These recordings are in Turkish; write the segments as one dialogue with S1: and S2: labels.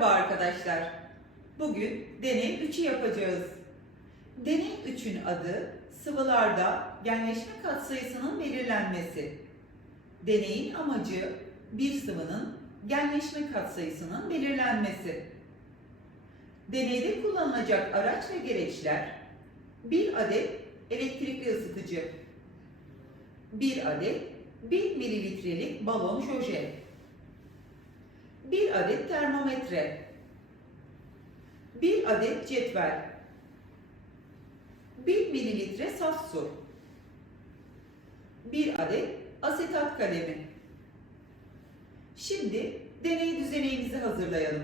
S1: Merhaba arkadaşlar. Bugün deney 3'ü yapacağız. Deney 3'ün adı sıvılarda genleşme katsayısının belirlenmesi. Deneyin amacı bir sıvının genleşme katsayısının belirlenmesi. Deneyde kullanılacak araç ve gereçler bir adet elektrikli ısıtıcı, bir adet 1 mililitrelik balon şoje, 1 adet termometre, 1 adet cetvel, 1 mililitre saf su, 1 adet asetat kalemi. Şimdi deney düzeneğimizi hazırlayalım.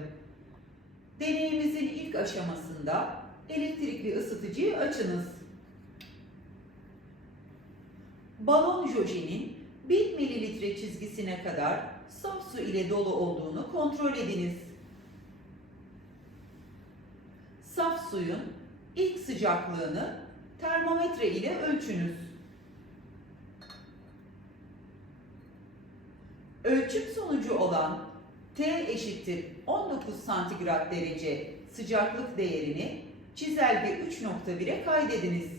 S1: Deneyimizin ilk aşamasında elektrikli ısıtıcıyı açınız. Balon jojinin 1 mililitre çizgisine kadar saf su ile dolu olduğunu kontrol ediniz. Saf suyun ilk sıcaklığını termometre ile ölçünüz. Ölçüm sonucu olan T eşittir 19 santigrat derece sıcaklık değerini çizelge 3.1'e kaydediniz.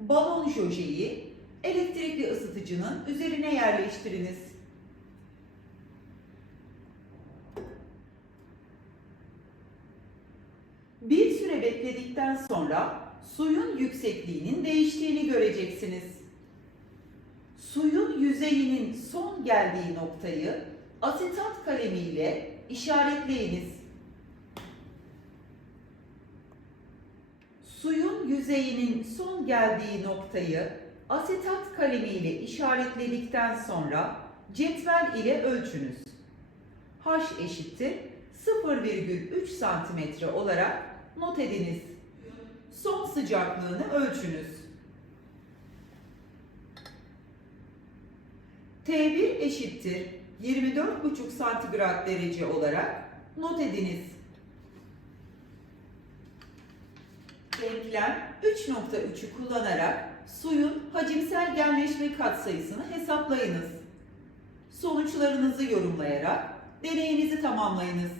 S1: Balon jojeyi elektrikli ısıtıcının üzerine yerleştiriniz. Bir süre bekledikten sonra suyun yüksekliğinin değiştiğini göreceksiniz. Suyun yüzeyinin son geldiği noktayı asetat kalemiyle işaretleyiniz. Suyun yüzeyinin son geldiği noktayı asetat kalemiyle işaretledikten sonra cetvel ile ölçünüz. H eşittir 0,3 santimetre olarak not ediniz. Son sıcaklığını ölçünüz. T1 eşittir 24,5 santigrat derece olarak not ediniz. Denklem 3.3'ü kullanarak suyun hacimsel genleşme katsayısını hesaplayınız. Sonuçlarınızı yorumlayarak deneyinizi tamamlayınız.